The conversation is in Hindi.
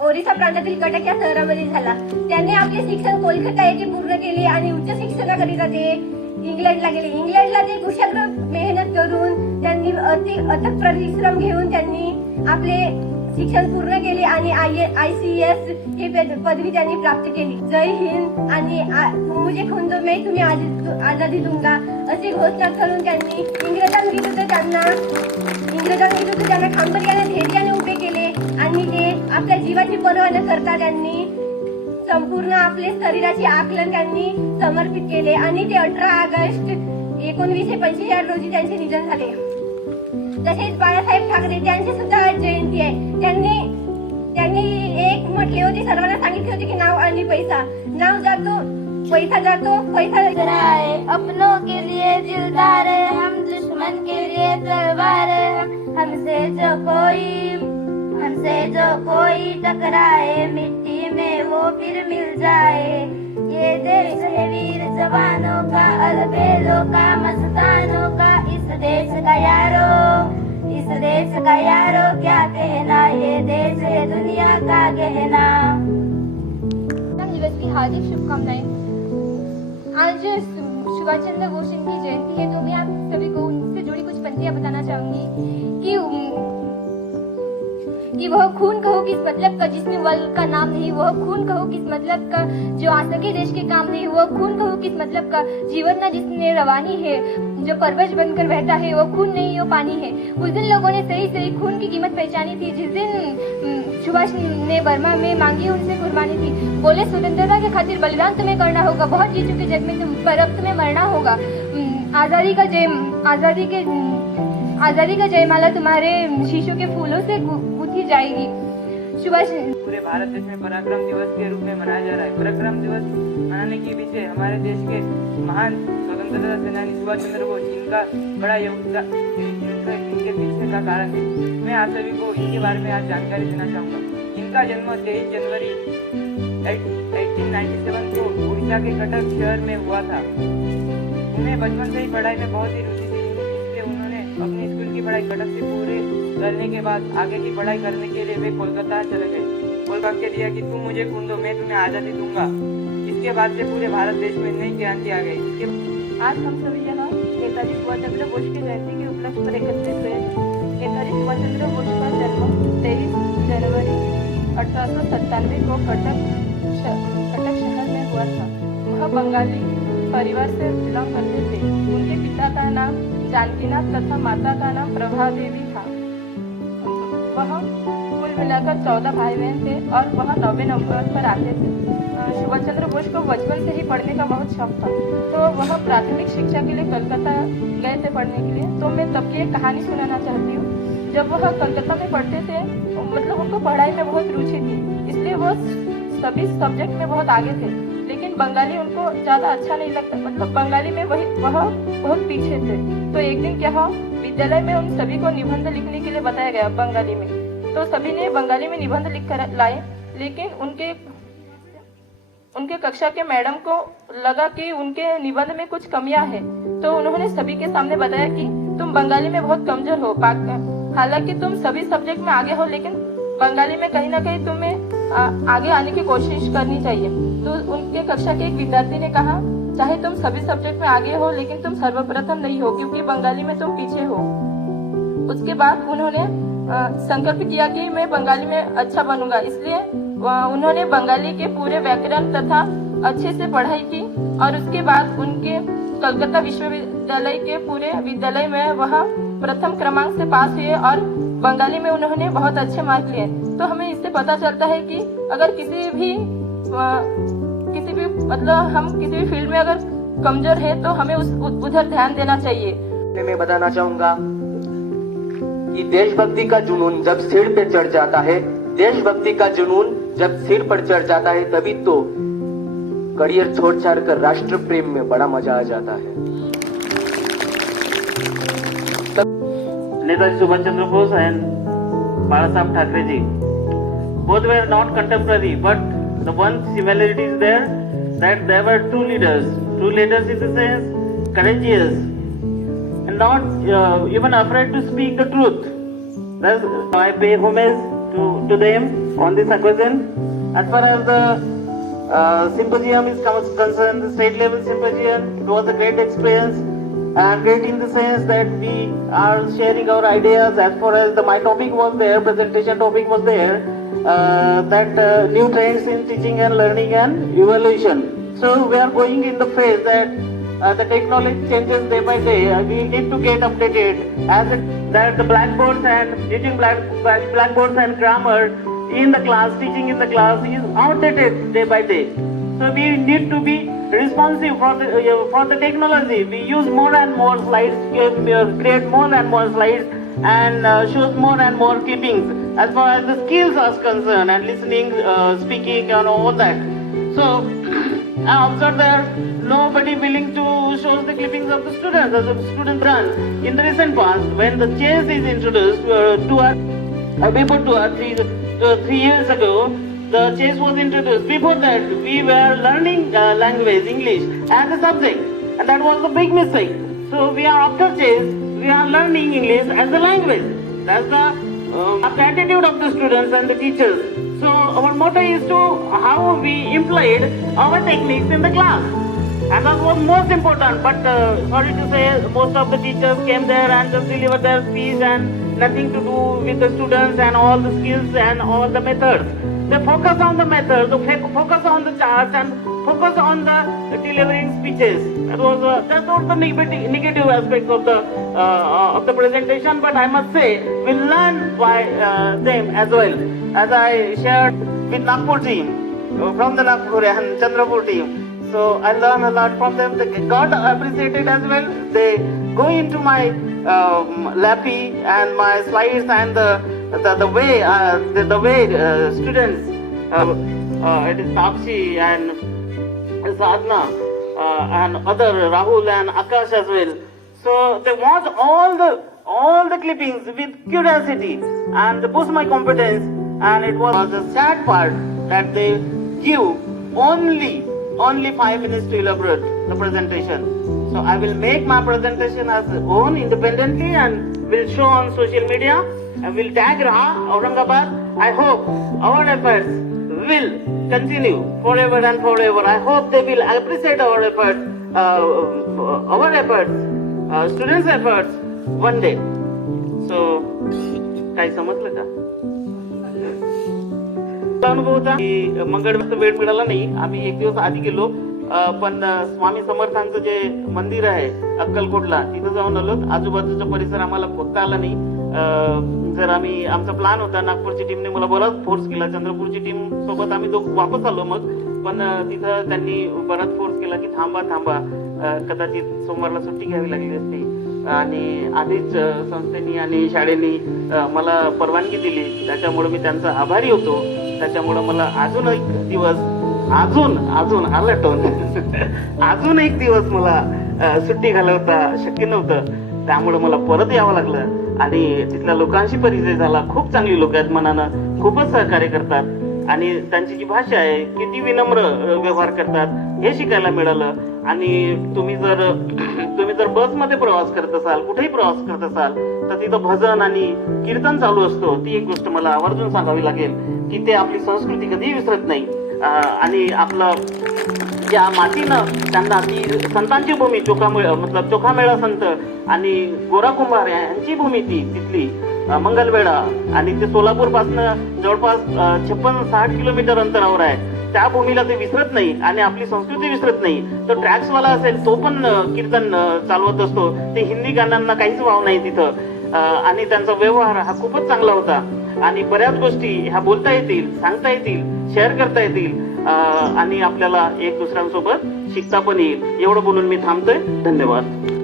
ओरिसा प्रांतातील कटक या शहरामध्ये झाला. त्यांनी आपले शिक्षण कोलकाता येथे पूर्ण केले आणि उच्च शिक्षणाकरिता ते इंग्लंडला गेले. इंग्लंडला ते कुशाग्र मेहनत करून त्यांनी अथक परिश्रम घेऊन त्यांनी आपले शिक्षण पूर्ण केले आणि ICS ही पदवी त्यांनी प्राप्त केली. जय हिंद आणि मुझे खून दो मैं तुम्हें आजादी दूंगा अशी घोषणा करून त्यांनी इंग्रजांविरुद्ध त्यांना खांबर्याने धैर्याने उभे केले आणि ते आपल्या जीवाची पर्वा न करता त्यांनी संपूर्ण आपले शरीराचे आकलन त्यांनी समर्पित केले आणि ते 18 ऑगस्ट 1945 रोजी त्यांचे निधन झाले. तसेच बाळासाहेब ठाकरे त्यांची सुद्धा आज जयंती आहे. त्यांनी एक म्हटले होते, सर्वांना सांगितले होते की नाव आणि पैसा, नाव जातो पैसा जातो, पैसा है. अपनों के लिए दिलदार है हम, दुश्मन के लिए तलवार है. हमसे जो कोई टकराए मिट्टी में वो फिर मिल जाए. ये देश है वीर जवानों का, अलबेलों का, मस्तानों का. इस देश का यारो क्या कहना, ये देश है दुनिया का गहना. दिवस की हार्दिक शुभकामनाएं. आज सुभाष चंद्र बोस की जयंती है, तो मैं आप सभी को उनसे जुड़ी कुछ पंक्तियां बताना चाहूंगी कि वह खून कहो किस मतलब का जिसमें वल का नाम नहीं, वह खून कहो किस मतलब का जो आ सके देश के काम नहीं, वह खून कहो किस मतलब का जीवन ना जिसने रवानी है, जो परवश बनकर बहता है वो खून नहीं वो पानी है. उस दिन लोगों ने सही खून की कीमत पहचानी थी, जिस दिन सुभाष ने बर्मा में मांगी उनसे कुर्बानी थी. बोले स्वतंत्रता के खातिर बलिदान तुम्हें करना होगा, बहुत जी चुके जग में पर अब तुम्हें मरना होगा. आजादी का जयमाला तुम्हारे शीशों के फूलों से गुथी जाएगी. सुभाष पूरे भारत देश में पराक्रम दिवस के रूप में मनाया जा रहा है. पराक्रम दिवस मनाने के पीछे हमारे देश के महान स्वतंत्रता सेनानी सुभाष चंद्र बोस, इनका बड़ा योगदान, इनके पीछे का कारण है. मैं आप सभी को इनके बारे में आज जानकारी देना चाहूँगा. इनका जन्म 23 जनवरी 1897 को उड़ीसा के कटक शहर में हुआ था. उन्हें बचपन से ही पढ़ाई में बहुत ही रुचि थी, इसलिए उन्होंने अपनी स्कूल की पढ़ाई कटक से पूरे करने के बाद आगे की पढ़ाई करने के लिए वे कोलकाता चले गए. बोल के दिया कि तुम मुझे खून दो मैं तुम्हें आज़ादी दूंगा. इसके बाद से पूरे भारत देश में नई क्रांति आ गई. आज हम सभी यहाँ नेताजी सुभाष चंद्र बोस की जयंती के उपलक्ष्य पर एकत्रित हुए. नेताजी सुभाष चंद्र बोस का जन्म 23 जनवरी 1897 को कटक शहर में हुआ था. वह बंगाली परिवार से बिलोंग करते थे. उनके पिता का नाम जानकीनाथ तथा माता का नाम प्रभा देवी था. वह कुल मिलाकर 14 भाई बहन थे और वह 9वें नंबर पर आते थे. सुभाष चंद्र बोस को बचपन से ही पढ़ने का बहुत शौक था, तो वह प्राथमिक शिक्षा के लिए कलकत्ता गए थे पढ़ने के लिए. तो मैं तब की एक कहानी सुनाना चाहती हूँ. जब वह कलकत्ता में पढ़ते थे, मतलब उनको पढ़ाई में बहुत रुचि थी, इसलिए वो सभी सब्जेक्ट में बहुत आगे थे. लेकिन बंगाली उनको ज़्यादा अच्छा नहीं लगता, मतलब बंगाली में वह बहुत पीछे थे. तो एक दिन क्या हुआ, विद्यालय में उन सभी को निबंध लिखने के लिए बताया गया बंगाली में. तो सभी ने बंगाली में निबंध लिख कर लाए, लेकिन उनके कक्षा के मैडम को लगा कि उनके निबंध में कुछ कमियां हैं. तो उन्होंने सभी के सामने बताया कि तुम बंगाली में बहुत कमजोर हो, हालांकि तुम सभी सब्जेक्ट में आगे हो, लेकिन बंगाली में कहीं ना कहीं तुम्हें आगे आने की कोशिश करनी चाहिए. तो उनके कक्षा के एक विद्यार्थी ने कहा, चाहे तुम सभी सब्जेक्ट में आगे हो, लेकिन तुम सर्वप्रथम नहीं हो, क्योंकि बंगाली में तुम पीछे हो. उसके बाद उन्होंने संकल्प किया कि मैं बंगाली में अच्छा बनूंगा. इसलिए उन्होंने बंगाली के पूरे व्याकरण तथा अच्छे से पढ़ाई की और उसके बाद उनके कलकत्ता विश्वविद्यालय के पूरे विद्यालय में वह प्रथम क्रमांक से पास हुए और बंगाली में उन्होंने बहुत अच्छे मार्क लिए. तो हमें इससे पता चलता है कि अगर किसी भी मतलब हम किसी भी फील्ड में अगर कमजोर है तो हमें उधर ध्यान देना चाहिए. मैं बताना चाहूंगा कि देशभक्ति का जुनून जब सिर पे चढ़ जाता है, देशभक्ति का जुनून जब सिर पर चढ़ जाता है, तभी तो करियर छोड़ छाड़ कर राष्ट्र प्रेम में बड़ा मजा आ जाता है. Netaji Subhash Chandra Bose and Bala Saheb Thackeray ji, both were not contemporary, but the one similarity is there that there were two leaders in the sense courageous and not even afraid to speak the truth. Thus, I pay homage to them on this occasion. As far as the symposium is concerned, the state level symposium, it was a great experience, and great in the sense that we are sharing our ideas. As far as my topic was there, presentation topic was there, that new trends in teaching and learning and evaluation. So we are going in the phase that the technology changes day by day. We need to get updated as that the blackboards and using blackboards and grammar in the class, teaching in the class is outdated day by day. So we need to be responsive for the technology. We use more and more slides, create more and more slides, and shows more and more clippings as far as the skills are concerned, and listening, speaking, and all that. So I observed that nobody willing to show the clippings of the students as the students run. In the recent past, when the chess is introduced before 2 or 3 years ago, the chess was introduced. Before that, we were learning language, English, as a subject, and that was a big mistake. So we are after chess, we are learning English as a language. That's the attitude of the students and the teachers. So our motto is to how we employed our techniques in the class, and that was most important. But sorry to say, most of the teachers came there and just delivered their speech and nothing to do with the students and all the skills and all the methods. They focus on the methods, they focus on the charts, and focus on the delivering speeches. That was the negative aspects of the presentation. But I must say, we learned by them as well. As I shared with Nagpur team, from the Nagpur and Chandrapur team. So I learned a lot from them. They got appreciated as well. They go into my lappy and my slides and the way students, it is Sakshi and Sadhana and other Rahul and Akash as well. So they watch all the clippings with curiosity and they push my competence. And it was the sad part that they give only 5 minutes to elaborate the presentation. So I will make my presentation as own independently and will show on social media and will tag Raha Aurangabad. I hope our efforts will continue forever and forever. I hope they will appreciate our efforts, students' efforts one day. So, काय समजलं का? अनुभव होता की मंगळवारचा वेळ मिळाला नाही. आम्ही एक दिवस आधी गेलो, पण स्वामी समर्थांचं जे मंदिर आहे अक्कलकोटला तिथं जाऊन आलो. आजूबाजूचा परिसर आम्हाला बघता आला नाही. जर आमचा प्लॅन होता, नागपूरची टीमने मला बराच फोर्स केला, चंद्रपूरची टीम सोबत आम्ही वापस आलो मग. पण तिथं त्यांनी बराच फोर्स केला की थांबा, कदाचित सोमवारला सुट्टी घ्यावी लागली असती. आणि आधीच संस्थेनी आणि शाळेनी मला परवानगी दिली, त्याच्यामुळे मी त्यांचा आभारी होतो. त्याच्यामुळे मला अजून एक दिवस आला टोन अजून एक दिवस मला सुट्टी घालवता शक्य नव्हतं. त्यामुळे मला परत यावं लागलं आणि तिथल्या लोकांशी परिचय झाला. खूप चांगली लोक आहेत, मनानं खूपच सहकार्य करतात आणि त्यांची जी भाषा आहे किती विनम्र व्यवहार करतात हे शिकायला मिळालं. आणि तुम्ही जर बसमध्ये प्रवास करत असाल, कुठेही प्रवास करत असाल, तर तिथं भजन आणि कीर्तन चालू असतो. ती एक गोष्ट मला आवर्जून सांगावी लागेल की ते आपली संस्कृती कधीही विसरत नाही. आणि आपलं ज्या मातीनं त्यांना ती संतांची भूमी चोखामेळा संत आणि गोरा कुंभार यांची भूमी तिथली मंगलवेढा, आणि ते सोलापूर पासून जवळपास 56-60 किलोमीटर अंतरावर आहे. त्या भूमीला ते विसरत नाही आणि आपली संस्कृती विसरत नाही. तो ट्रॅक्सवाला असेल तो पण कीर्तन चालवत असतो. ते हिंदी गाण्यांना काहीच वाव नाही तिथं. आणि त्यांचा व्यवहार हा खूपच चांगला होता. आणि बऱ्याच गोष्टी ह्या बोलता येतील, सांगता येतील, शेअर करता येतील आणि आपल्याला एक दुसऱ्यांसोबत शिकता पण येईल. एवढं बोलून मी थांबतोय. धन्यवाद.